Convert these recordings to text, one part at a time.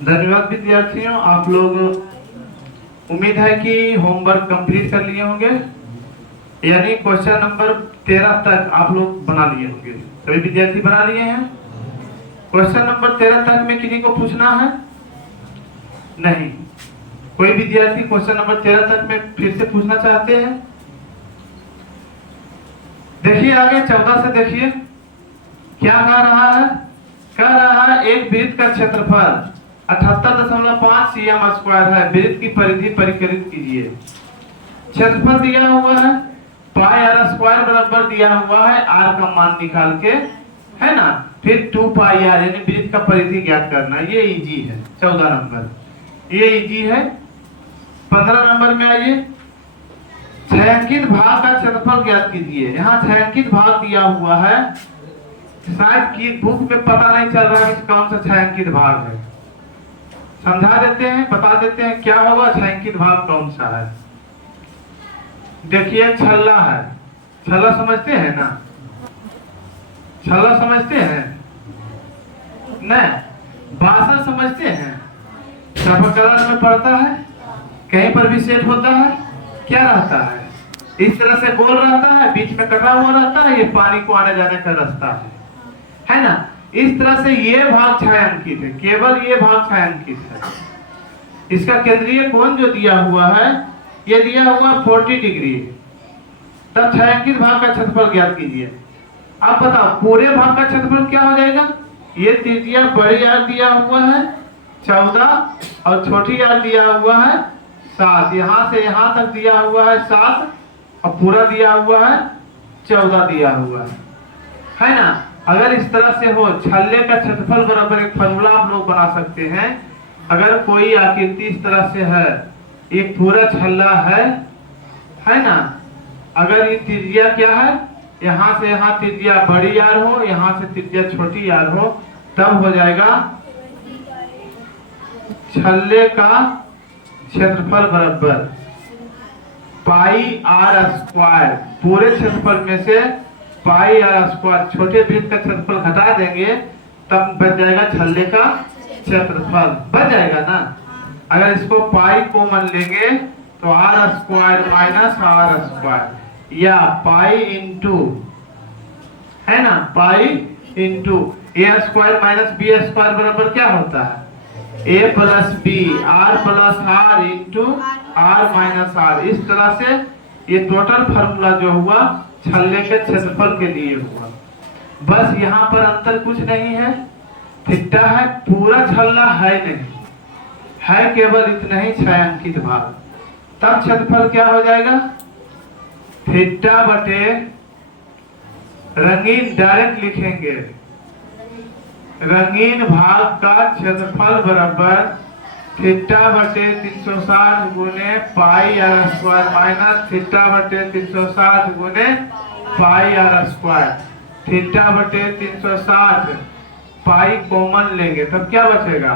धन्यवाद विद्यार्थियों, आप लोग उम्मीद है कि होमवर्क कंप्लीट कर लिए होंगे, यानी क्वेश्चन नंबर 13 तक आप लोग बना लिए होंगे। सभी विद्यार्थी बना लिए हैं। क्वेश्चन नंबर 13 तक में किसी को पूछना है? नहीं। कोई विद्यार्थी क्वेश्चन नंबर 13 तक में फिर से पूछना चाहते हैं? देखिए आगे 14 से देखिए क्या कह रहा है। कह रहा है एक वृत्त का क्षेत्रफल 78.5 cm स्क्वायर है। वृत्त की परिधि परिकलित कीजिए। क्षेत्रफल दिया हुआ है, पाई आर स्क्वायर बराबर दिया हुआ है, आर का मान निकाल के, है ना। फिर 2 पाई आर यानी वृत्त का परिधि ज्ञात करना। ये इजी है 14 नंबर, ये इजी है। 15 नंबर में आइए, छायांकित भाग का क्षेत्रफल ज्ञात कीजिए। यहाँ छायांकित भाग दिया हुआ है, शायद की बुक में पता नहीं चल रहा है कि कौन सा छायांकित भाग है। समझा देते हैं, बता देते हैं क्या होगा। छायांकित भाग कौन सा है? देखिए छल्ला है। छल्ला समझते हैं ना? छल्ला समझते हैं? नहीं। बासा समझते हैं? सर्वकलन में पड़ता है, कहीं पर भी सेट होता है। क्या रहता है? इस तरह से गोल रहता है, बीच में कटा हुआ रहता है, ये पानी को आने जाने का रास्ता है ना। इस तरह से ये भाग छायांकित है, केवल ये भाग छायांकित है। इसका केंद्रीय कोण जो दिया हुआ है, ये दिया हुआ 40 डिग्री। तब छायांकित भाग का क्षेत्रफल ज्ञात कीजिए। अब बताओ पूरे भाग का क्षेत्रफल क्या हो जाएगा? ये त्रिज्या बड़ी आर दिया हुआ है 14 और छोटी आर दिया हुआ है 7। यहाँ से यहाँ तक दिया हुआ है 7 और पूरा दिया हुआ है 14 दिया हुआ है ना। अगर इस तरह से हो, छल्ले का क्षेत्रफल बराबर एक फॉर्मूला आप लोग बना सकते हैं। अगर कोई आकृति इस तरह से है, एक पूरा छल्ला है ना। अगर ये त्रिज्या क्या है, यहाँ से यहाँ त्रिज्या बड़ी आर हो, यहाँ से त्रिज्या छोटी आर हो, तब हो जाएगा छल्ले का क्षेत्रफल बराबर पाई आर स्क्वायर। पूरे क्षेत्रफल में से पाई आर स्क्वायर, छोटे वृत्त का क्षेत्रफल घटा देंगे तब बच जाएगा छल्ले का क्षेत्रफल। बच जाएगा ना। अगर इसको पाई कॉमन लेंगे तो r square minus are square या पाई इंटू, है ना, pi into a square minus b square बराबर क्या होता है? A plus b r plus r into r minus r. इस तरह से ये टोटल फार्मूला जो हुआ छल्ले के क्षेत्रफल के लिए हुआ। बस यहाँ पर अंतर कुछ नहीं है, थीटा है, पूरा छल्ला है नहीं, है केवल इतना ही छायांकित भाग। तब क्षेत्रफल क्या हो जाएगा? थीटा बटे, रंगीन डायरेक्ट लिखेंगे, रंगीन भाग का क्षेत्रफल बराबर थीटा बटे 360 गुने पाई आर स्क्वायर माइनस थीटा बटे 360 गुने पाई आर स्क्वायर। थीटा बटे 360 पाई कॉमन लेंगे तब क्या बचेगा?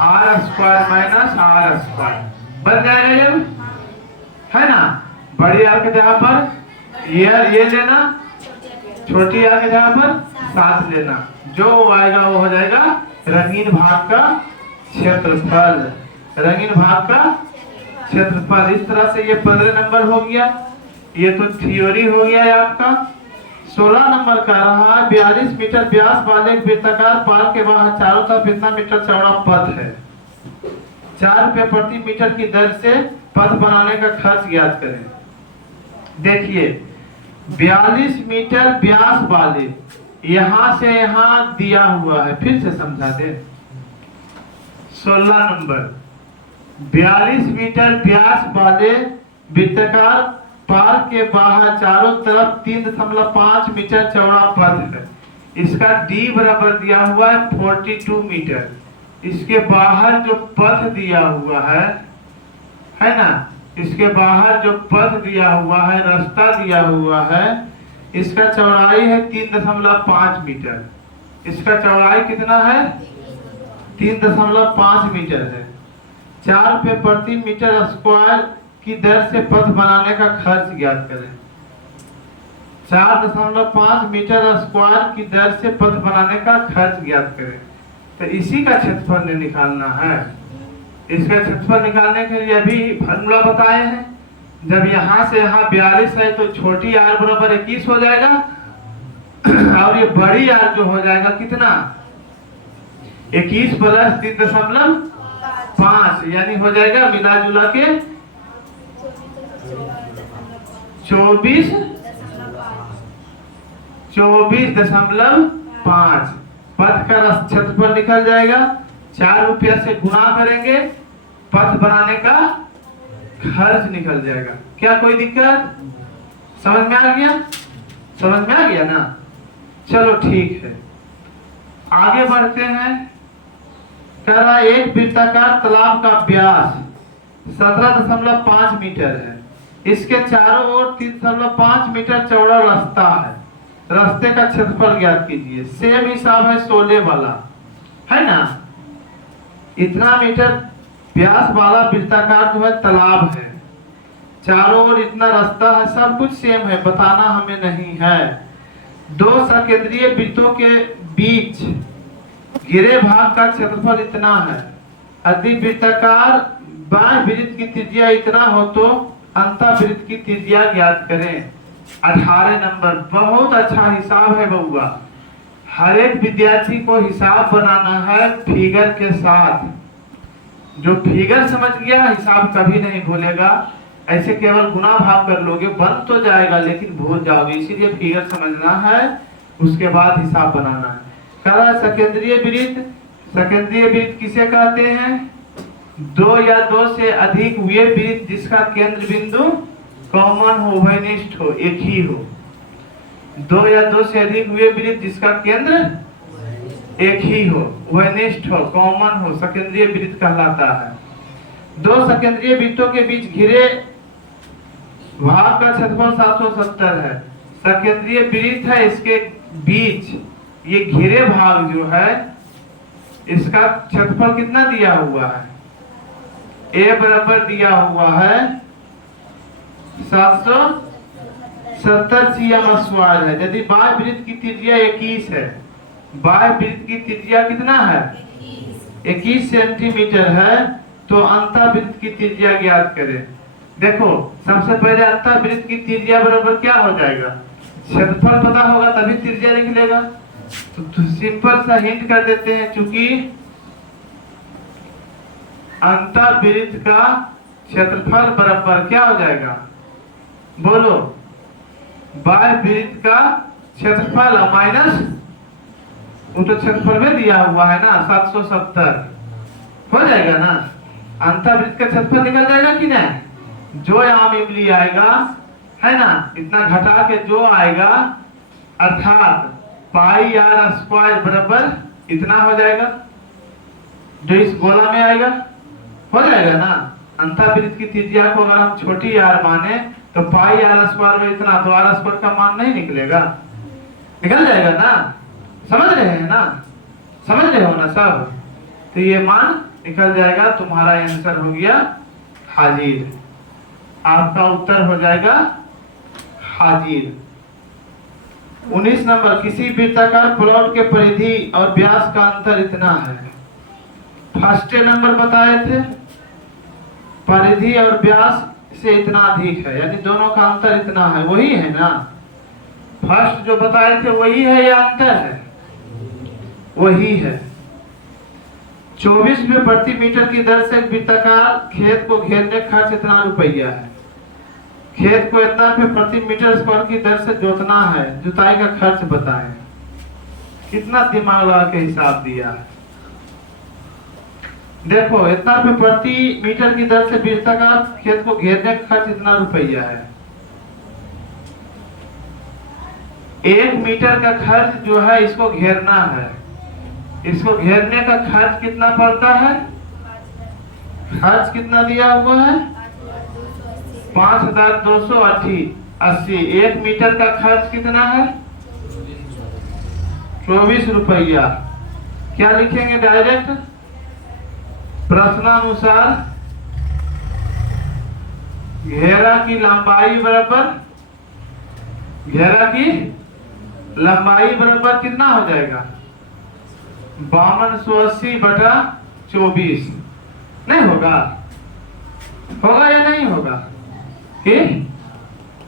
R square minus are square बन जाएगा ये, है ना। बड़ी आर के जगह पर ये लेना, छोटी आर के जगह पर 7 लेना। जो आएगा वो हो जाएगा रंगीन भाग का क्षेत्रफल। रंगीन भाग का क्षेत्रफल। इस तरह से ये 15 नंबर हो गया। ये तो थ्योरी हो गया आपका। 16 नंबर का रहा 42 मीटर व्यास वाले एक वृत्ताकार पार्क के बाहर चारों तरफ इतना मीटर चौड़ा पथ है। 4 रुपए प्रति मीटर की दर से पथ बनाने का खर्च ज्ञात करें। देखिए 42 मीटर व्यास वाले, यहां से यहां दिया हुआ है, फिर से समझा दे। 16 नंबर 42 मीटर व्यास वाले वृत्ताकार पार्क के बाहर चारों तरफ 3.5 मीटर चौड़ा पथ है। इसका d बराबर दिया हुआ है 42 मीटर। इसके बाहर जो पथ दिया हुआ है ना, इसके बाहर जो पथ दिया हुआ है, रास्ता दिया हुआ है, इसका चौड़ाई है 3.5 मीटर। इसका चौड़ाई कितना है? 3.5 मीटर है। 4 रुपए प्रति मीटर स्क्वायर की दर से पथ बनाने का खर्च ज्ञात करें। 4.5 मीटर स्क्वायर की दर से पथ बनाने का खर्च ज्ञात करें। तो इसी का क्षेत्रफल निकालना है। इसका क्षेत्रफल निकालने के लिए अभी फॉर्मूला बताए हैं। जब यहाँ से यहाँ 42 है तो छोटी आर बराबर 21 हो जाएगा और ये बड़ी आर जो हो जाएगा कितना 21 प्लस 3.5 यानी हो जाएगा मिला जुला के 24.5 पथ का क्षेत्रफल निकल जाएगा। 4 रुपया से गुणा करेंगे, पथ बनाने का खर्च निकल जाएगा। क्या कोई दिक्कत? समझ में आ गया? समझ में आ गया ना? चलो ठीक है, आगे बढ़ते हैं। कह रहा एक वृत्ताकार तालाब का व्यास 17.5 मीटर है। इसके चारों ओर 3.5 मीटर चौड़ा रास्ता है। रास्ते का क्षेत्रफल ज्ञात कीजिए। सेम हिसाब है 16 वाला, है ना? इतना मीटर व्यास वाला वृत्ताकार जो है तालाब है, चारों ओर इतना रास्ता है, सब कुछ सेम है, बताना हमें नहीं है। दो सकेंद्रीय वृत्तों के बीच घिरे भाग का क्षेत्रफल इतना है। यदि वृत्ताकार बाह्य वृत्त की त्रिज्या इतना हो तो अंतःवृत्त की त्रिज्या ज्ञात करें। 18 नंबर, बहुत अच्छा हिसाब है बउआ। हर एक विद्यार्थी को हिसाब बनाना है फिगर के साथ। जो फिगर समझ गया हिसाब कभी नहीं भूलेगा। ऐसे केवल गुना भाग कर लोगे, बन तो जाएगा लेकिन भूल जाओगे। इसीलिए फिगर समझना है, उसके बाद हिसाब बनाना है। कह सकेंद्रीय वृत्त, सकेंद्रीय वृत्त किसे कहते हैं? दो या दो से अधिक हुए वृत्त जिसका केंद्र बिंदु कॉमन हो, उभयनिष्ठ हो, एक ही हो। दो या दो से अधिक हुए वृत्त जिसका केंद्र एक ही हो, उभयनिष्ठ हो, कॉमन हो, सकेंद्रीय वृत्त कहलाता है। दो सकेंद्रीय वृत्तों के बीच घिरे भाग का क्षेत्रफल 770 है। सकेंद्रीय वृत्त है, इसके बीच ये घिरे भाग जो है इसका क्षेत्रफल कितना दिया हुआ है? ए बराबर दिया हुआ है 770 cm स्क्वायर है। यदि बाह्य वृत्त की त्रिज्या 21 है, बाह्य वृत्त की त्रिज्या कितना है? 21 सेंटीमीटर है, तो अंतःवृत्त की त्रिज्या ज्ञात करें। देखो सबसे पहले अंतःवृत्त की त्रिज्या बराबर क्या हो जाएगा? क्षेत्रफल पता होगा तभी त्रिज्या निकलेगा। तो सिंपल सा हिंट कर देते हैं, चूंकि अंतःवृत्त का क्षेत्रफल बराबर क्या हो जाएगा? बोलो, बाह्य वृत्त का क्षेत्रफल माइनस वो तो क्षेत्रफल में दिया हुआ है ना 770 हो जाएगा ना। अंतःवृत्त का क्षेत्रफल निकल जाएगा कि नहीं? जो आम इमली आएगा है ना, इतना घटा के जो आएगा अर्थात पाई आर स्क्वायर बराबर इतना हो जाएगा, जो इस गोला में आएगा हो जाएगा ना। अंतःवृत्त की त्रिज्या को अगर हम छोटी आर माने तो पाई आर स्क्वायर में इतना, तो आर स्क्वायर का मान नहीं निकलेगा? निकल जाएगा ना। समझ रहे हैं ना? समझ रहे हो ना सब? तो ये मान निकल जाएगा। तुम्हारा आंसर हो गया हाजिर, आपका उत्तर हो जाएगा हाजिर। 19 नंबर, किसी वृत्ताकार प्लॉट के परिधि और व्यास का अंतर इतना है। फर्स्ट नंबर बताए थे परिधि और व्यास से इतना अधिक है, यानी दोनों का अंतर इतना है, वही है ना? फर्स्ट जो बताए थे वही है या अंतर है? वही है। 24 में प्रति मीटर की दर से वृत्ताकार खेत को घेरने का खर्च इतना रुपया है। खेत को इतना पे प्रति मीटर स्क्वायर की दर से जोतना है, जुताई का खर्च बताएं। कितना दिमाग लगा के हिसाब दिया है। देखो इतना पे प्रति मीटर की दर से वृत्ताकार खेत को घेरने का खर्च इतना रुपया है। 1 मीटर का खर्च जो है इसको घेरना है, इसको घेरने का खर्च कितना पड़ता है? खर्च कितना दिया हुआ है? 5280। 1 मीटर का खर्च कितना है? 24 रुपया। क्या लिखेंगे डायरेक्ट? प्रश्नानुसार घेरा की लंबाई बराबर, घेरा की लंबाई बराबर कितना हो जाएगा? 5280/24 नहीं होगा? होगा या नहीं होगा? कि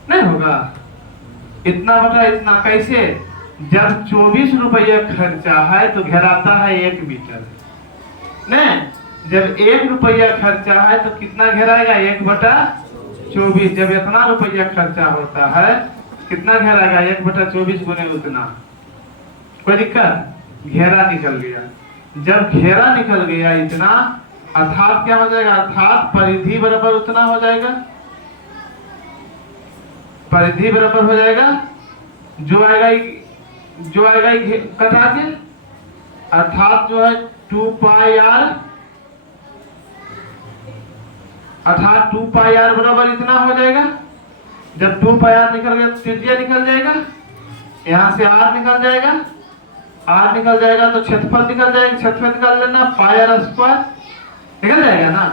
नहीं होगा? इतना बटा इतना कैसे? जब 24 रुपया खर्चा है तो घेराता है 1 मीटर। नहीं, जब 1 रुपया खर्चा है तो कितना घेराएगा? 1/24। जब इतना रुपया खर्चा होता है कितना घेराएगा? 1/24 गुने उतना। कोई दिक्कत? घेरा निकल गया। जब घेरा निकल गया इतना, अर्थात क्या हो जाएगा? अर्थात परिधि बराबर उतना हो जाएगा। परिधि बराबर हो जाएगा जो आएगा कटा के, अर्थात जो है 2πr, अर्थात 2πr बराबर इतना हो जाएगा। जब 2πr निकल गया तो त्रिज्या निकल जाएगा, यहां से r निकल जाएगा, r निकल जाएगा तो क्षेत्रफल निकल जाएगा। क्षेत्रफल निकाल लेना, πr² निकल जाएगा ना।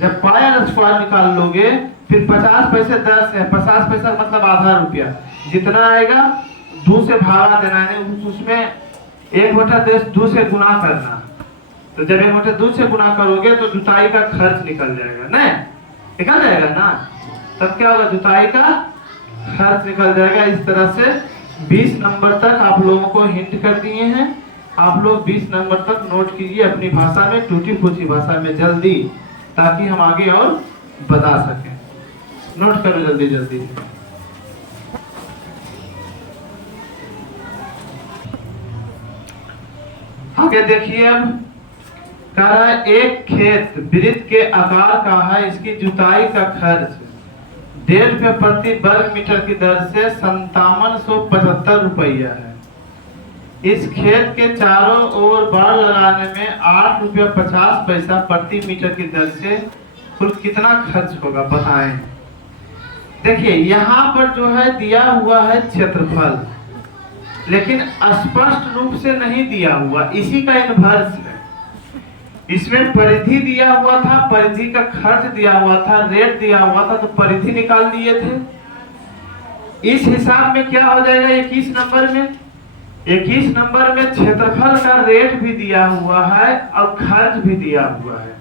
जब πr² निकाल लोगे फिर 50 पैसे दर से, 50 पैसा मतलब आधा रुपया, जितना आएगा 2 से भागा देना है, उसमें 1/2 से गुना करना। तो जब 1/2 से गुना करोगे तो जुताई का खर्च निकल जाएगा, नहीं निकल जाएगा ना। तब क्या होगा? जुताई का खर्च निकल जाएगा। इस तरह से 20 नंबर तक आप लोगों को हिंट कर दिए हैं। आप लोग 20 नंबर तक नोट कीजिए अपनी भाषा में, टूटी फूटी भाषा में जल्दी, ताकि हम आगे और बता सकें। नोट करो जल्दी जल्दी। आगे देखिए, अब कह रहा है एक खेत वृत्त के आकार का है, इसकी जुताई का खर्च 1.5 रुपये प्रति वर्ग मीटर की दर से 5775 रुपया है। इस खेत के चारों ओर बाड़ लगाने में 8 रुपया 50 पैसा प्रति मीटर की दर से कुल कितना खर्च होगा, बताएं। देखिए यहाँ पर जो है दिया हुआ है क्षेत्रफल, लेकिन स्पष्ट रूप से नहीं दिया हुआ, इसी का इनवर्स है। इसमें परिधि दिया हुआ था, परिधि का खर्च दिया हुआ था, रेट दिया हुआ था, तो परिधि निकाल लिए थे। इस हिसाब में क्या हो जाएगा? 21 नंबर में, 21 नंबर में क्षेत्रफल का रेट भी दिया हुआ है और खर्च भी दिया हुआ है।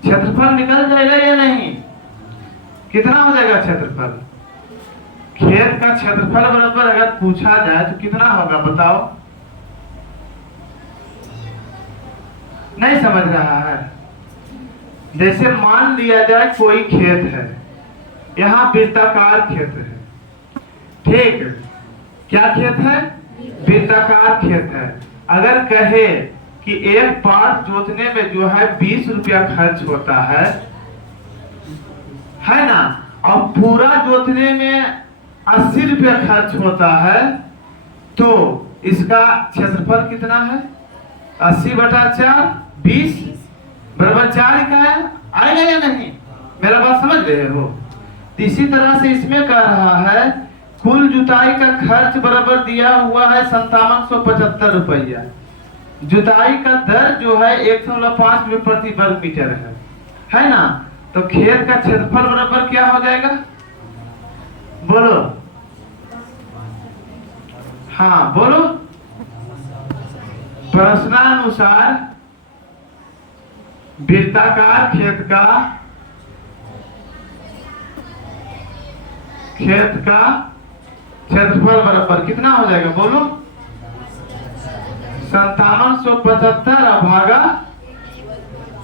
क्षेत्रफल निकल जाएगा या नहीं? कितना हो जाएगा क्षेत्रफल? खेत का क्षेत्रफल बराबर अगर पूछा जाए तो कितना होगा, बताओ। नहीं समझ रहा है? जैसे मान लिया जाए कोई खेत है, यहाँ वृत्ताकार खेत है, ठीक? क्या खेत है? वृत्ताकार खेत है। अगर कहे कि एक पार्ट जोतने में जो है 20 रुपया खर्च होता है ना, और पूरा जोतने में 80 रुपया खर्च होता है, तो इसका क्षेत्रफल कितना है? 80/4 20 बराबर 4 का है। आएगा या नहीं? मेरा बात समझ रहे हो? इसी तरह से इसमें कह रहा है कुल जुताई का खर्च बराबर दिया हुआ है 5775 रुपया। जुताई का दर जो है 1.5 रुपये प्रति वर्ग मीटर है ना। तो खेत का क्षेत्रफल बराबर क्या हो जाएगा, बोलो? हाँ बोलो। प्रश्नानुसार वृत्ताकार खेत का क्षेत्रफल बराबर कितना हो जाएगा, बोलो? 5775 भागा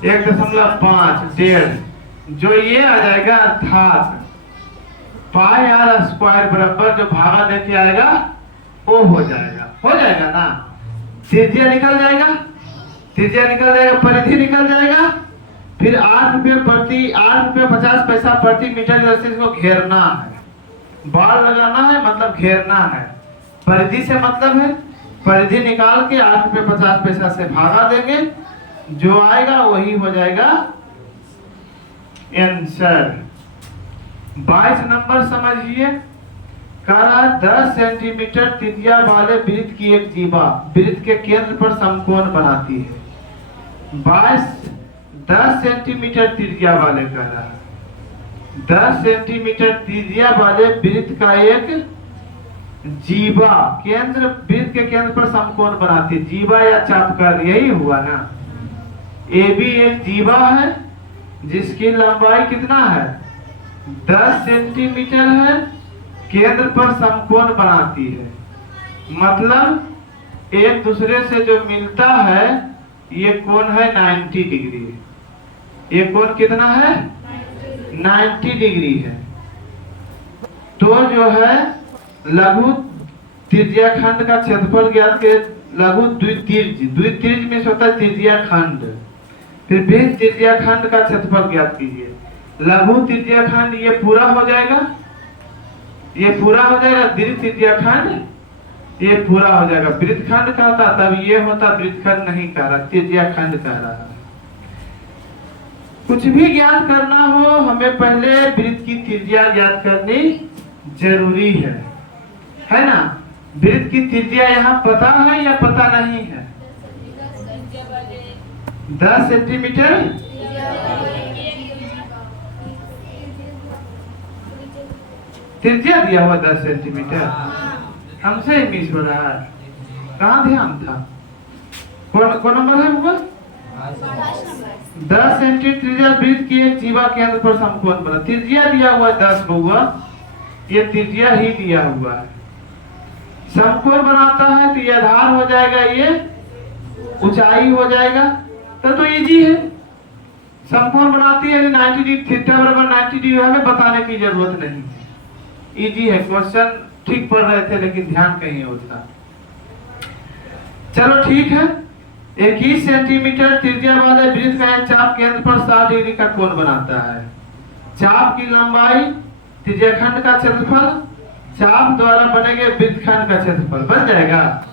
1.5 1.5, जो ये आ जाएगा, अर्थात πr² बराबर जो भागा देके आएगा वो हो जाएगा ना। त्रिज्या निकल जाएगा, परिधि निकल जाएगा, फिर 8 रुपये 50 पैसा प्रति मीटर की दर से इसको घेरना है, बाड़ लगाना है, मतलब घेरना है। परिधि से मतलब है परिधि निकाल के 8 रुपये 50 पैसा से भागा देंगे, जो आएगा वही हो जाएगा आंसर। 22 नंबर समझिए, कह रहा है 10 सेंटीमीटर त्रिज्या वाले वृत्त की एक जीवा वृत्त के केंद्र पर समकोण बनाती है। 10 सेंटीमीटर त्रिज्या वाले कह रहा है, 10 सेंटीमीटर त्रिज्या वाले वृत्त का एक जीवा केंद्र, वृत्त के केंद्र पर समकोण बनाती है, जीवा या चापकर, यही हुआ ना। ए बी एक जीवा है जिसकी लंबाई कितना है 10 सेंटीमीटर है, केंद्र पर समकोण बनाती है, मतलब एक दूसरे से जो मिलता है ये कोण है 90 डिग्री। ये कोण कितना है 90 डिग्री है। तो जो है लघु त्रिज्याखंड का क्षेत्रफल ज्ञात के, लघु द्वितीर्ज में होता है त्रिज्याखंड, फिर वृत्त त्रिज्याखंड का क्षेत्रफल ज्ञात कीजिए। लघु त्रिज्याखंड ये पूरा हो जाएगा, ये पूरा हो जाएगा, दीर्घ त्रिज्याखंड ये पूरा हो जाएगा। वृत्तखंड कहता तब ये होता, वृत्तखंड नहीं कह रहा, त्रिज्याखंड कह रहा। कुछ भी ज्ञात करना हो हमें पहले वृत्त की त्रिज्या ज्ञात करनी जरूरी है ना। वृत्त की त्रिज्या यहाँ पता है या पता नहीं है 10 सेंटीमीटर। त्रिज्या दिया हुआ 10 सेंटीमीटर, हमसे ही मिस हो रहा है, कहाँ ध्यान था। कौन नंबर है वो 10 सेंटीमीटर त्रिज्या वृत्त की एक जीवा केंद्र पर समकोण बना। त्रिज्या दिया हुआ 10 हुआ, ये त्रिज्या ही दिया हुआ है। समकोण बनाता है तो ये आधार हो जाएगा, ये ऊंचाई हो जाएगा, तो इजी है। समकोण बनाती है 90 डिग्री, थीटा बराबर 90 डिग्री, हमें बताने की जरूरत नहीं है, इजी है। क्वेश्चन ठीक पढ़ रहे थे लेकिन ध्यान कहीं और था। चलो ठीक है। 21 सेंटीमीटर त्रिज्या वाले वृत्त का एक चाप केंद्र पर 60 डिग्री का कोण बनाता है। चाप की लंबाई त्रिज्याखंड का क्षेत्रफल चाप द्वारा बनेगे वृत्तखंड का क्षेत्रफल बन जाएगा।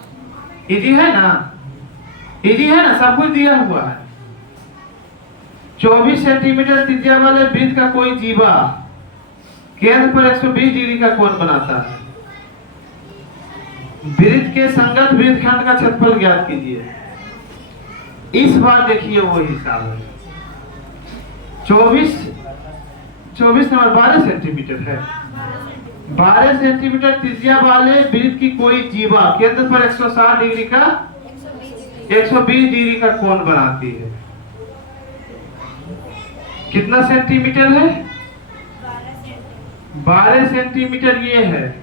इजी है ना, इजी है ना, सब कुछ दिया हुआ है। 24 सेंटीमीटर त्रिज्या वाले वृत्त का कोई जीवा केंद्र पर 120 डिग्री का कोण बनाता है। वृत्त के संगत वृत्तखंड का क्षेत्रफल ज्ञात कीजिए। इस बार देखिए वो हिसाब है। 24 नंबर 12 सेंटीमीटर है। 12 सेंटीमीटर त्रिज्या वाले वृत्त की कोई जीवा केंद्र पर 160 डिग्री का 120 डिग्री का कोण बनाती है। कितना सेंटीमीटर है 12 सेंटीमीटर ये है,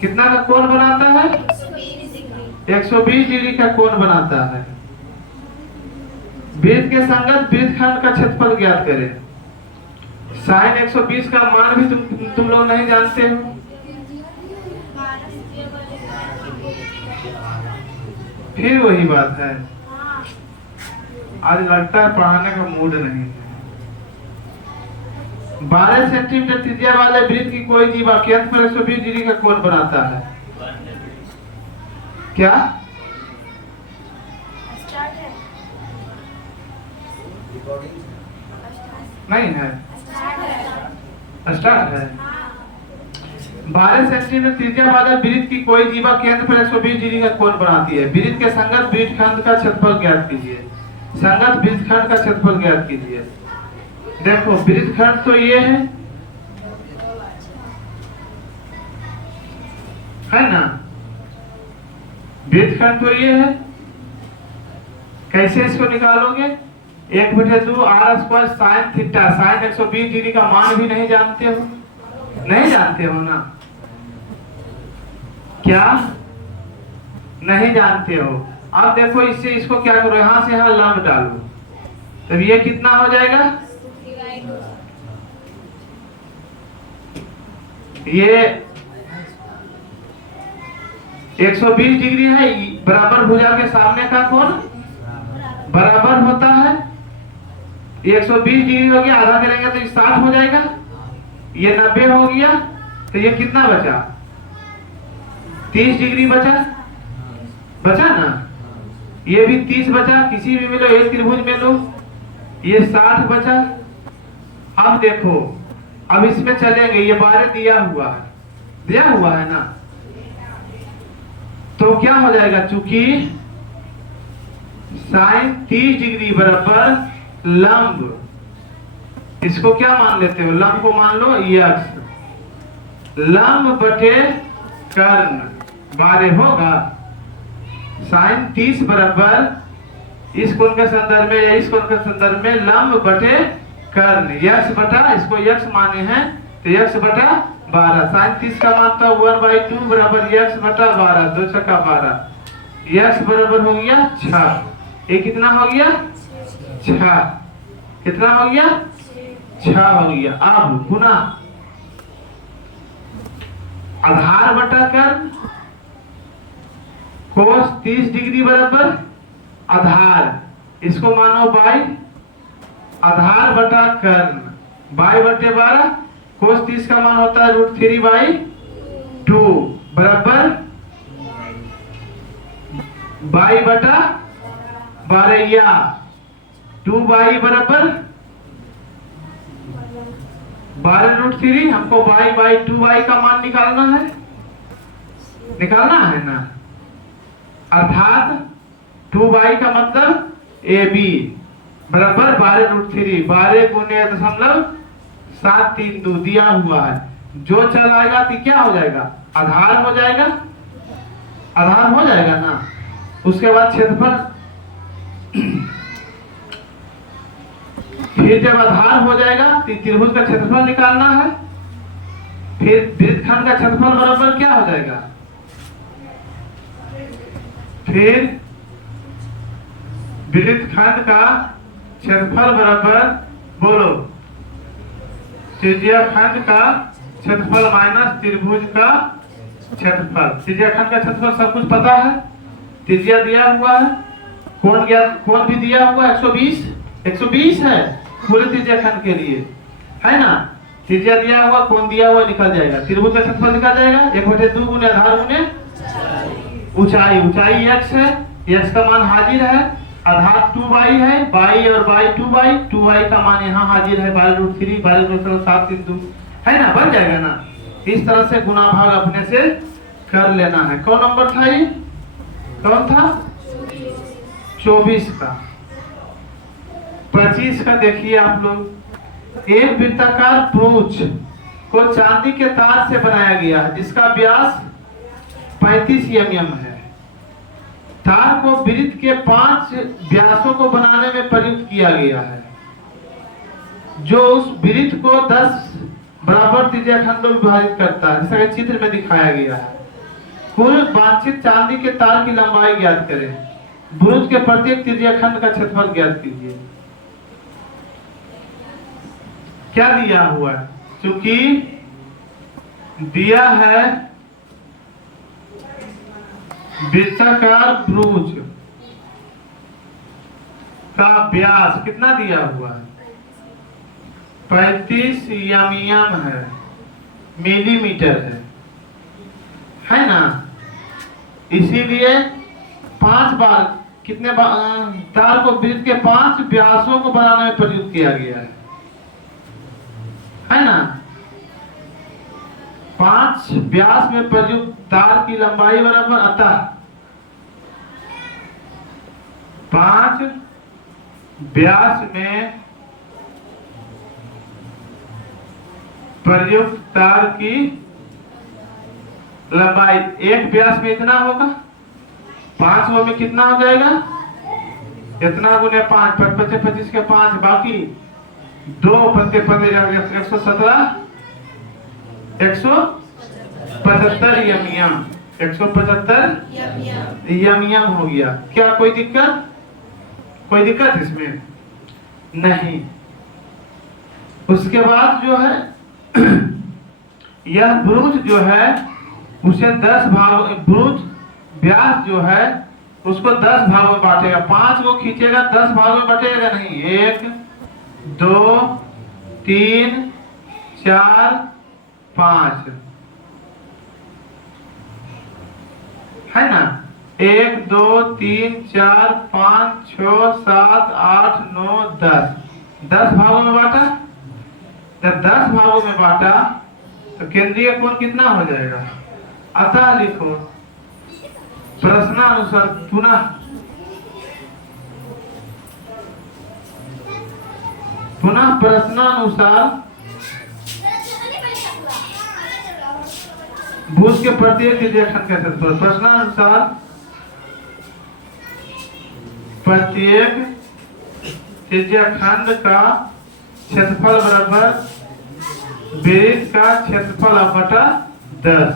कितना का कोण बनाता है 120 डिग्री का कोण बनाता है। वृत्त के संगत वृत्तखंड का क्षेत्रफल ज्ञात करें। साइन 120 का मान भी तुम लोग नहीं जानते हो। फिर वही बात है, आज लगता है पढ़ाने का मूड नहीं है। 12 सेंटीमीटर त्रिज्या वाले वृत्त की कोई जीवा केंद्र पर 120 डिग्री का कोण बनाता है। क्या नहीं है, स्टार्ट है। 12 सेंटीमीटर त्रिज्या वाले वृत्त की कोई जीवा केंद्र पर 120 डिग्री का कोण बनाती है। वृत्त के संगत वृत्तखंड का क्षेत्रफल ज्ञात कीजिए। संगत वृत्तखंड का क्षेत्रफल ज्ञात कीजिए। देखो वृत्तखंड तो ये है ना, वृत्तखंड तो ये है। कैसे इसको निकालोगे 1/2 R square sine theta. Sine 120 degree का मान भी नहीं जानते हो, नहीं जानते हो ना, क्या नहीं जानते हो। अब देखो इससे इसको क्या करो, यहां से यहां लंब डालो, तब ये कितना हो जाएगा, ये 120 डिग्री है। बराबर भुजा के सामने का कोण बराबर होता है। 120 डिग्री हो गया, आधा करेंगे तो 60 हो जाएगा। ये 90 हो गया, तो ये कितना बचा 30 डिग्री बचा ना। ये भी 30 बचा, किसी भी मिलो एक त्रिभुज में लो, ये 60 बचा। अब देखो, अब इसमें चलेंगे, ये 12 दिया हुआ है ना, तो क्या हो जाएगा, चूंकि साइन 30 डिग्री बराबर लंब, इसको क्या मान लेते हो, लंब को मान लो यक्स। लंब बटे कर्ण 12 होगा। साइन 30 बराबर इस कोण के संदर्भ में या इस कोण के संदर्भ में लंब बटे कर्ण यक्स बटा, इसको यक्स माने हैं तो यक्स बटा 12। साइन 30 का मान था 1/2 बराबर यक्स बटा 12, 2 छक्का 12, यक्स बराबर हो गया 6। ये कितना हो गया 6, कितना हो गया 6 हो गया। अब गुना आधार बटा कर्ण, कोस 30 डिग्री बराबर आधार, इसको मानो बाई, आधार बटा कर्ण बाई बटे 12, कोस 30 का मान होता है √3/2 बराबर बाई बटा 12 या 2 बाई बराबर 12√3। हमको बाई 2 बाई का मान निकालना है ना, अर्थात 2 बाई का मतलब AB बराबर 12√3, 12 गुने 0.732 दिया हुआ है। जो चल आएगा तो क्या हो जाएगा, आधार हो जाएगा, आधार हो जाएगा ना। उसके बाद क्षेत्रफल, फिर जब आधार हो जाएगा तो त्रिभुज का क्षेत्रफल निकालना है। फिर वृत्तखंड का क्षेत्रफल बराबर क्या हो जाएगा, फिर वृत्तखंड का क्षेत्रफल बराबर बोलो त्रिज्याखंड का क्षेत्रफल माइनस त्रिभुज का क्षेत्रफल। त्रिज्याखंड का क्षेत्रफल सब कुछ पता है, त्रिज्या दिया हुआ है, कोण भी दिया हुआ 120 है पूरे त्रिज्याखंड के लिए, है ना। त्रिज्या दिया हुआ, कोण दिया हुआ, निकल जाएगा। त्रिभुज का क्षेत्रफल निकल जाएगा 1/2 गुने आधार गुने ऊंचाई, ऊंचाई x है, x का मान हाजिर है, आधार 2 बाई है, बाई और बाई 2 बाई का मान यहाँ हाजिर है 12√3, 12.732 है ना, बन जाएगा ना। इस तरह से गुना भाग अपने से कर लेना है। कौन नंबर था ये, कौन था 24 का। 25 का देखिए आप लोग, एक वृत्ताकार ब्रोच को चांदी के तार से बनाया गया है जिसका व्यास 35 mm है। तार को वृत्त के 5 व्यासों को बनाने में प्रयुक्त किया गया है, जो उस वृत्त को 10 बराबर त्रिज्याखंडों में विभाजित करता है, जैसा चित्र में दिखाया गया है। कुल वांछित चांदी के तार की लंबाई ज्ञात करें। वृत्त के प्रत्येक त्रिज्याखंड का क्षेत्रफल ज्ञात कीजिए। क्या दिया हुआ है, क्योंकि दिया है वृत्ताकार ब्रोच का व्यास कितना दिया हुआ है 35 mm है, मिलीमीटर है ना। इसीलिए 5 बार कितने तार को वृत्त के 5 व्यासों को बनाने में प्रयुक्त किया गया है ना। 5 व्यास में प्रयुक्त तार की लंबाई बराबर अतः 5 व्यास में प्रयुक्त तार की लंबाई, एक व्यास में इतना होगा, 5 में कितना हो जाएगा, इतना गुने 5, 25 के 5, बाकी 2 पंते 117 175 mm, 175 mm हो गया। क्या कोई दिक्कत इसमें नहीं। उसके बाद जो है यह ब्रूज जो है उसे 10 भाग, ब्रूज व्यास जो है उसको 10 भागों में बांटेगा। 5 को खींचेगा 10 भागों में बटेगा नहीं, 1 2 3 4 5 है ना। 1 2 3 4 5 6 7 8 9 10 भागों में बांटा। जब 10 भागों में बांटा तो केंद्रीय कोण कितना हो जाएगा, अतः लिखो प्रश्नानुसार पुनः प्रश्नानुसार भुज के प्रत्येक त्रिज्याखंड का क्षेत्रफल प्रश्नानुसार प्रत्येक त्रिज्याखंड का क्षेत्रफल बराबर वृत्त का क्षेत्रफल बटा 10।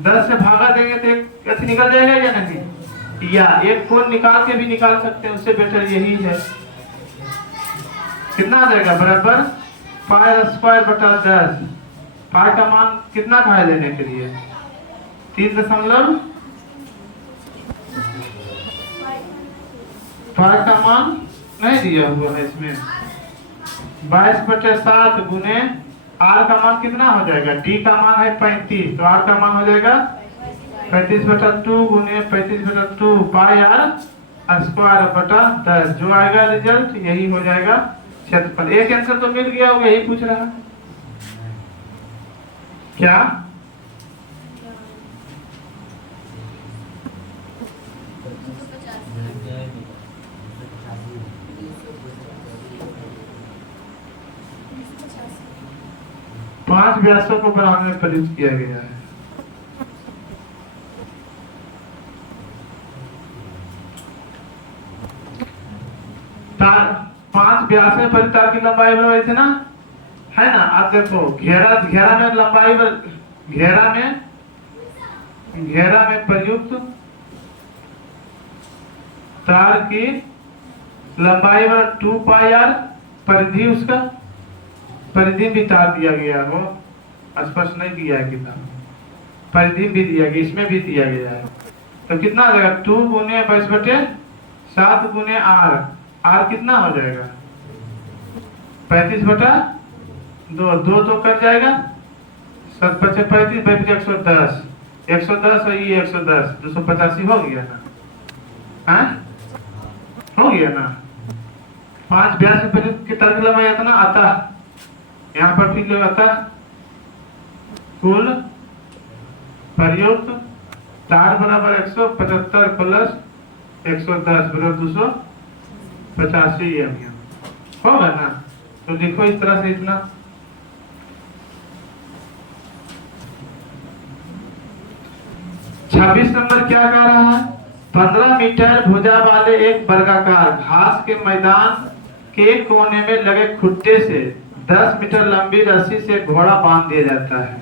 10 से भागा देंगे तो एक अच्छी निकल जाएगा या नहीं, या एक कोण निकाल के भी निकाल सकते हैं, उससे बेटर यही है। कितना आ जाएगा बराबर पाई स्क्वायर बटा 10। पाई का मान कितना था लेने के लिए 3 पाई का मान नहीं दिया हुआ है इसमें। 22/7 गुने आर का मान कितना हो जाएगा, डी का मान है 35, तो आर का मान हो जाएगा 35/2 गुने 35/2 पाई आर स्क्वायर बटा 10। जो आएगा रिजल्ट यही हो जाएगा क्षेत्रफल। एक आंसर तो मिल गया, वो यही पूछ रहा है क्या। पांच व्यासों को बनाने में प्रयुक्त किया गया है। पांच व्यास में परितार की लंबाई में थे ना, है ना। आप देखो घेरा में लंबाई घेरा में प्रयुक्त तार की लंबाई 2 पाई आर, परिधि उसका परिधि भी तार दिया गया हो, स्पष्ट नहीं दिया है किताब, परिधि भी दिया गया, इसमें भी दिया गया है। तो कितना आ जाएगा 2 गुने 22/7 गुने आर, आर कितना हो जाएगा 35/2, 2 तो कट जाएगा 7 × 35 110, 110 और ये 110 285 हो गया ना, हाँ हो गया ना। 5 व्यास में प्रयुक्त की तार की लंबाई इतना आता, यहाँ पर फिर जो आता कुल प्रयुक्त तार बराबर 175 प्लस 110 बराबर 285 एम होगा ना। तो देखो इस तरह से इतना 26 नंबर क्या कह रहा है, 15 मीटर भुजा वाले एक वर्गाकार घास के मैदान के कोने में लगे खुट्टे से 10 मीटर लंबी रस्सी से घोड़ा बांध दिया जाता है।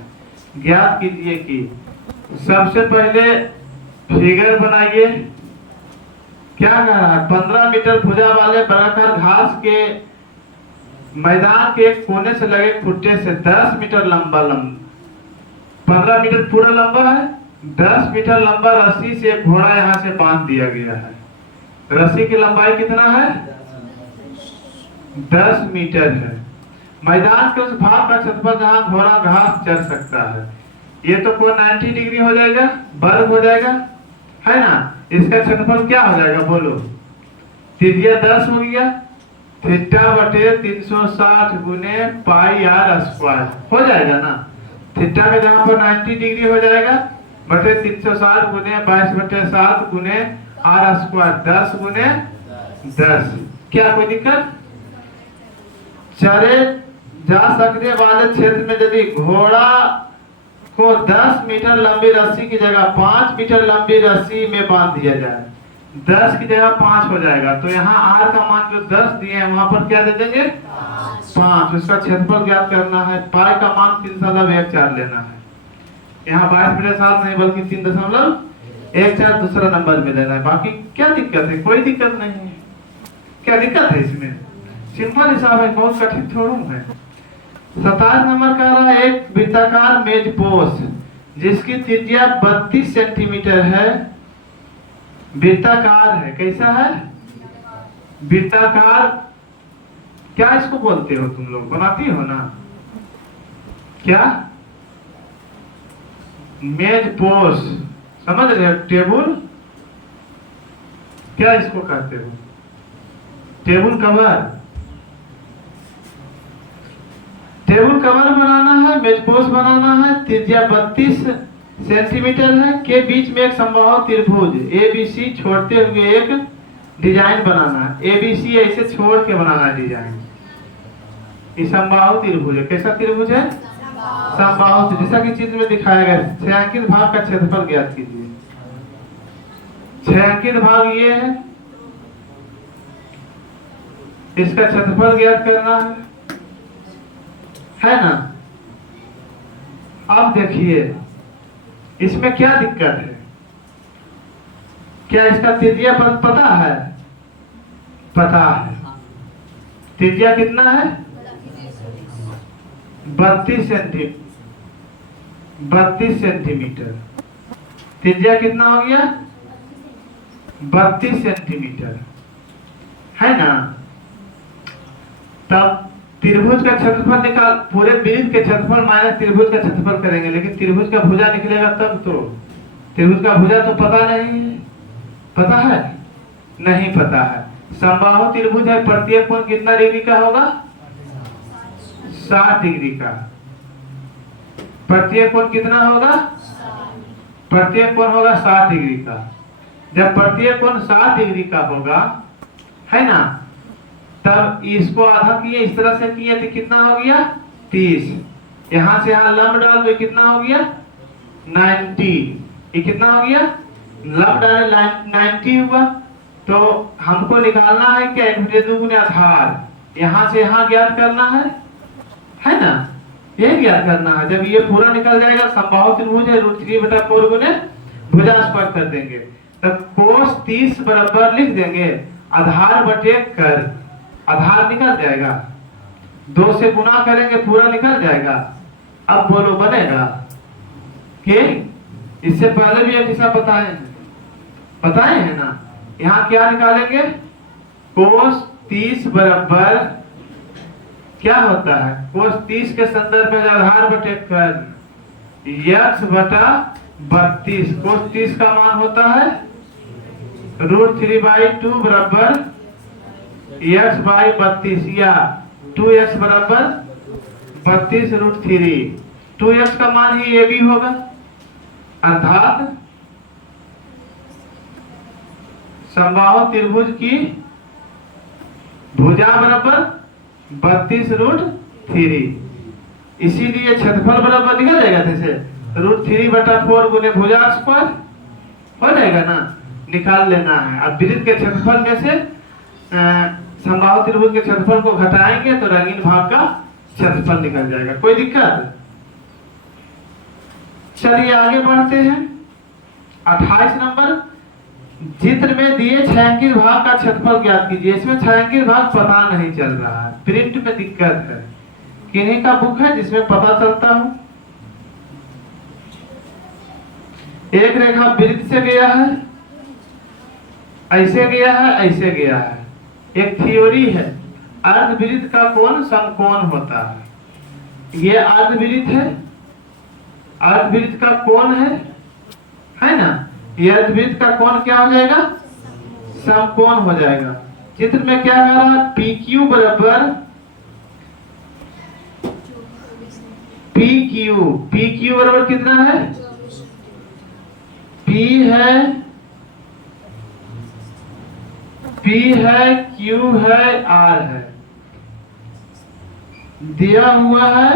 ज्ञात कीजिए कि सबसे पहले फिगर बनाइए। क्या कह रहा है, 15 मीटर भुजा वाले वर्गाकार घास के मैदान के कोने से लगे खुट्टे से 10 मीटर लंबा 15 मीटर पूरा लंबा है, 10 मीटर लंबा रस्सी से घोड़ा यहाँ से बांध दिया गया है। रस्सी की लंबाई कितना है 10 मीटर है। मैदान के उस भाग का क्षेत्रफल जहाँ घोड़ा घास चर सकता है, ये तो कोण 90 डिग्री हो जाएगा, वर्ग हो जाएगा, है ना। इसका क्षेत्रफल क्या हो जाएगा बोलो, त्रिज्या 10 हो गया, θ/360 गुने पाई आर स्क्वायर हो जाएगा ना। थीटा में जहाँ पर 90 डिग्री हो जाएगा बटे 360 गुने 22/7 गुने आर स्क्वायर 10 गुने 10। क्या कोई दिक्कत, चरे जा सकने वाले क्षेत्र में यदि घोड़ा को 10 मीटर लंबी रस्सी की जगह 5 मीटर लंबी रस्सी में बांध दिया जाए, 10 की जगह 5 हो जाएगा। तो यहाँ आर का मान जो 10 दिए हैं वहां पर क्या दे देंगे 5। उसका क्षेत्रफल ज्ञात करना है, पाई का मान 3.14 लेना है। यहाँ 22/7 नहीं बल्कि 3.14 दूसरा नंबर में लेना है। बाकी क्या दिक्कत है, कोई दिक्कत नहीं है। क्या दिक्कत है इसमें, सिंपल हिसाब है, बहुत कठिन थोड़ा है। 27 नंबर कह रहा है एक वृत्ताकार मेजपोश जिसकी त्रिज्या 32 सेंटीमीटर है, वृत्ताकार है। कैसा है वृत्ताकार, क्या इसको बोलते हो तुम लोग, बनाती हो ना क्या, मेजपोश समझ रहे हो, टेबल क्या इसको कहते हो, टेबल कवर। टेबल कवर बनाना है, मेजपोश बनाना है, त्रिज्या 32 सेंटीमीटर है, के बीच में एक समबाहु त्रिभुज ABC छोड़ते हुए एक डिजाइन बनाना है। ABC ऐसे छोड़ के बनाना है डिजाइन, ये समबाहु त्रिभुज है। कैसा त्रिभुज है, समबाहु जैसा कि चित्र में दिखाया गया है। छायांकित भाग का क्षेत्रफल ज्ञात कीजिए। छायांकित भाग ये है, इसका क्षेत्रफल ज्ञात करना है ना। अब देखिए इसमें क्या दिक्कत है, क्या इसका त्रिज्या पता है? पता है। त्रिज्या कितना है? 32 सेंटीमीटर। त्रिज्या कितना हो गया? 32 सेंटीमीटर, है ना। तब त्रिभुज का क्षेत्रफल निकाल, पूरे वृत्त के क्षेत्रफल माइनस त्रिभुज का क्षेत्रफल करेंगे, लेकिन त्रिभुज का भुजा निकलेगा तब तो। त्रिभुज का भुजा तो पता नहीं है, पता है? नहीं पता है। समबाहु त्रिभुज है, प्रत्येक कोण कितना डिग्री का होगा? 60 डिग्री का। प्रत्येक कोण कितना होगा? प्रत्येक कोण होगा 60 डिग्री का। जब प्रत्येक कोण 60 डिग्री का होगा, है ना, तब इसको आधा किए, इस तरह से किए तो कितना हो गया? 30। यहां से यहां लंब डाल दो, कितना हो गया? 90। ये कितना हो गया? लंब डाले 90 हुआ। तो हमको निकालना है क्या? 1 2 गुने आधार, यहां से यहां ज्ञात करना है ना, ये ज्ञात करना है। जब ये पूरा निकल जाएगा, समबाहु त्रिभुज है, √3/4 गुने भुजा स्पर्श कर देंगे, तब कोस 30 बराबर लिख देंगे आधार बटे कर। आधार निकल जाएगा, 2 से गुना करेंगे पूरा निकल जाएगा। अब बोलो बनेगा कि? इससे पहले भी एक हिसाब बताए हैं ना। यहाँ क्या निकालेंगे? कोस 30 बराबर क्या होता है? कोस 30 के संदर्भ में आधार बटे कर x/32। कोस 30 का मान होता है √3/2 बराबर x/32, या 2x बराबर 32√3। 2x का मान ही ये भी होगा, अर्थात समबाहु त्रिभुज की भुजा बराबर 32√3। इसीलिए क्षेत्रफल बराबर निकल जाएगा, जैसे √3/4 गुने भुजा स्क्वायर हो जाएगा ना, निकाल लेना है। अब वृत्त के क्षेत्रफल में से समबाहु त्रिभुज के क्षेत्रफल को घटाएंगे तो रंगीन भाग का क्षेत्रफल निकल जाएगा। कोई दिक्कत? चलिए आगे बढ़ते हैं। 28 नंबर, चित्र में दिए छायांकित भाग का क्षेत्रफल ज्ञात कीजिए। इसमें छायांकित भाग पता नहीं चल रहा है, प्रिंट में दिक्कत है। किन्हीं का बुक है जिसमें पता चलता हो? एक रेखा वृत्त से गया है, ऐसे गया है, ऐसे गया है। एक थ्योरी है, अर्धवृत्त का कोण समकोण होता है। ये अर्धवृत्त है, अर्धवृत्त का कोण है ना। ये अर्धवृत्त का कोण क्या हो जाएगा? समकोण हो जाएगा। चित्र में क्या कह रहा है? PQ बराबर PQ बराबर कितना है? P है, Q है, R है, दिया हुआ है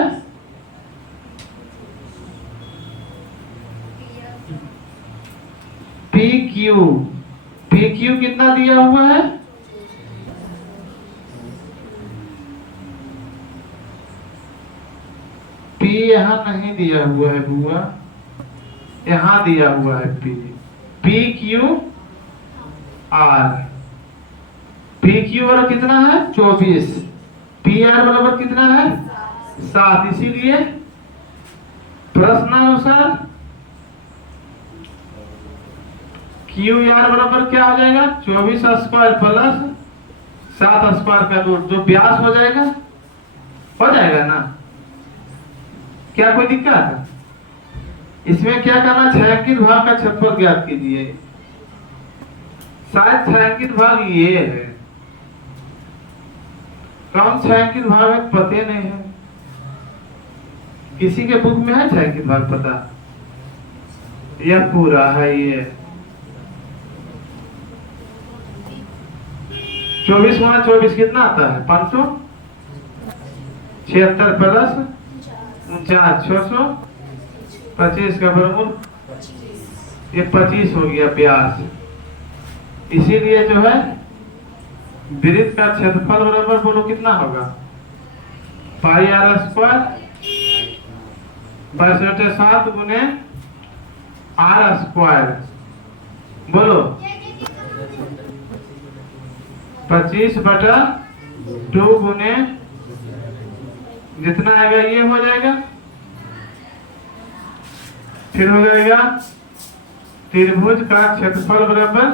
PQ कितना दिया हुआ है? P यहाँ नहीं दिया हुआ है बुआ, यहाँ दिया हुआ है PQ R। PQ बराबर कितना है? 24। PR बराबर कितना है? 7। इसीलिए प्रश्नानुसार QR बराबर क्या हो जाएगा? 24 स्क्वायर प्लस 7 स्क्वायर का रूट, जो व्यास हो जाएगा ना। क्या कोई दिक्कत? इसमें क्या करना? छायांकित भाग का क्षेत्रफल ज्ञात कीजिए। शायद छायांकित भाग ये है, कौन छायांकित भाग है पते नहीं है। किसी के बुक में है छायांकित भाग पता? यह पूरा है। ये 24 गुना 24 कितना आता है? 576 प्लस 49 625 का वर्गमूल, ये 25 हो गया व्यास। इसीलिए जो है वृत्त का क्षेत्रफल बराबर बोलो कितना होगा, पाई आर स्क्वायर 65 गुने आर स्क्वायर, बोलो 25/2 गुने जितना आएगा ये हो जाएगा, फिर हो जाएगा त्रिभुज का क्षेत्रफल बराबर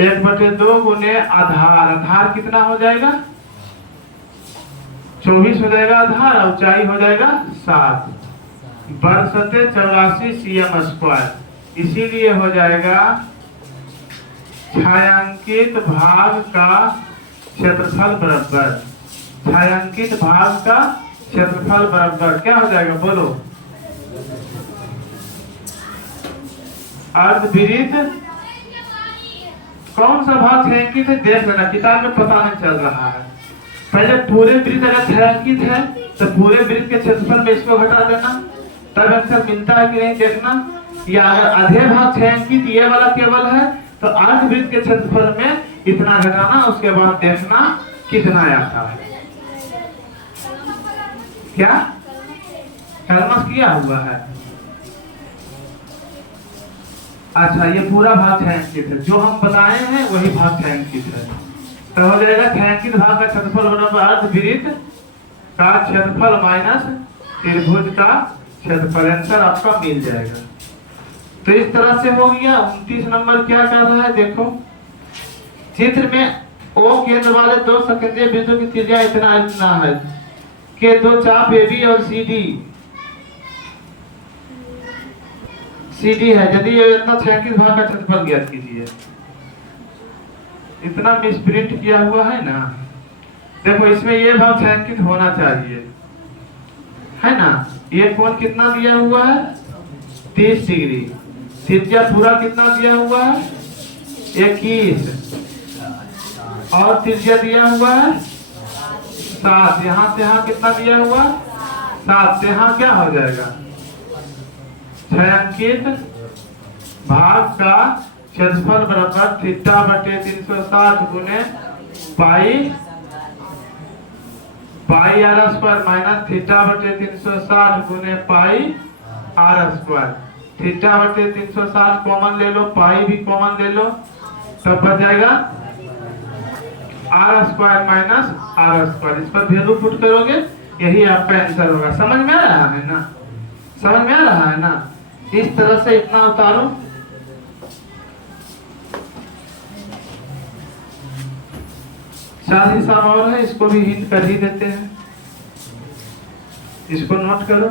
1/2 गुने आधार, आधार कितना हो जाएगा 24 हो जाएगा आधार, और ऊंचाई हो जाएगा 7 बरसते 84 cm स्क्वायर। इसीलिए हो जाएगा छायांकित भाग का क्षेत्रफल बराबर, छायांकित भाग का क्षेत्रफल बराबर क्या हो जाएगा बोलो, अर्धवृत्त कौन सा भाग छायांकित है देख लेना, किताब में पता नहीं चल रहा है। पहले पूरे वृत्त अगर छायांकित है तो पूरे वृत्त के क्षेत्रफल में इसको घटा देना, तब आंसर मिलता है कि नहीं देखना। या अगर आधे भाग छायांकित ये वाला केवल है तो अर्धवृत्त के क्षेत्रफल में इतना घटाना, उसके बाद देखना कितना आता है। क्या कलमस किया हुआ है? अच्छा, ये पूरा भाग छायांकित है, जो हम बताए हैं वही भाग छायांकित है। तो हो जाएगा छायांकित भाग का क्षेत्रफल बराबर अर्धवृत्त का क्षेत्रफल माइनस त्रिभुज का क्षेत्रफल, आंसर आपका मिल जाएगा। तो इस तरह से हो गया। 29 नंबर क्या कर रहा है देखो, चित्र में O केंद्र वाले दो संकेंद्रीय बिंदु की त्रिज्या इतना इतना है के दो चाप AB और CD है, यदि ये इतना छायांकित भाग का क्षेत्रफल ज्ञात कीजिए। इतना मिसप्रिंट किया हुआ है ना, देखो इसमें ये भाग छायांकित होना चाहिए है ना। ये कोण कितना दिया हुआ है 30 डिग्री, त्रिज्या पूरा कितना दिया हुआ है 21, और त्रिज्या दिया हुआ है 7, यहाँ से यहाँ कितना दिया हुआ 7 से यहाँ क्या हो जाएगा, छायांकित भाग का क्षेत्रफल बराबर θ/360 गुने पाई आर स्क्वायर माइनस θ/360 गुने पाई आर स्क्वायर। θ/360 कॉमन ले लो, पाई भी कॉमन ले लो, तब बच जाएगा R square minus are square. इस पर वैल्यू पुट करोगे, यही आपका आंसर होगा। समझ में आ रहा है ना, समझ में आ रहा है ना। इस तरह से इतना उतारो, साथ ही साथ और है, इसको भी हिंट कर ही देते हैं, इसको नोट करो।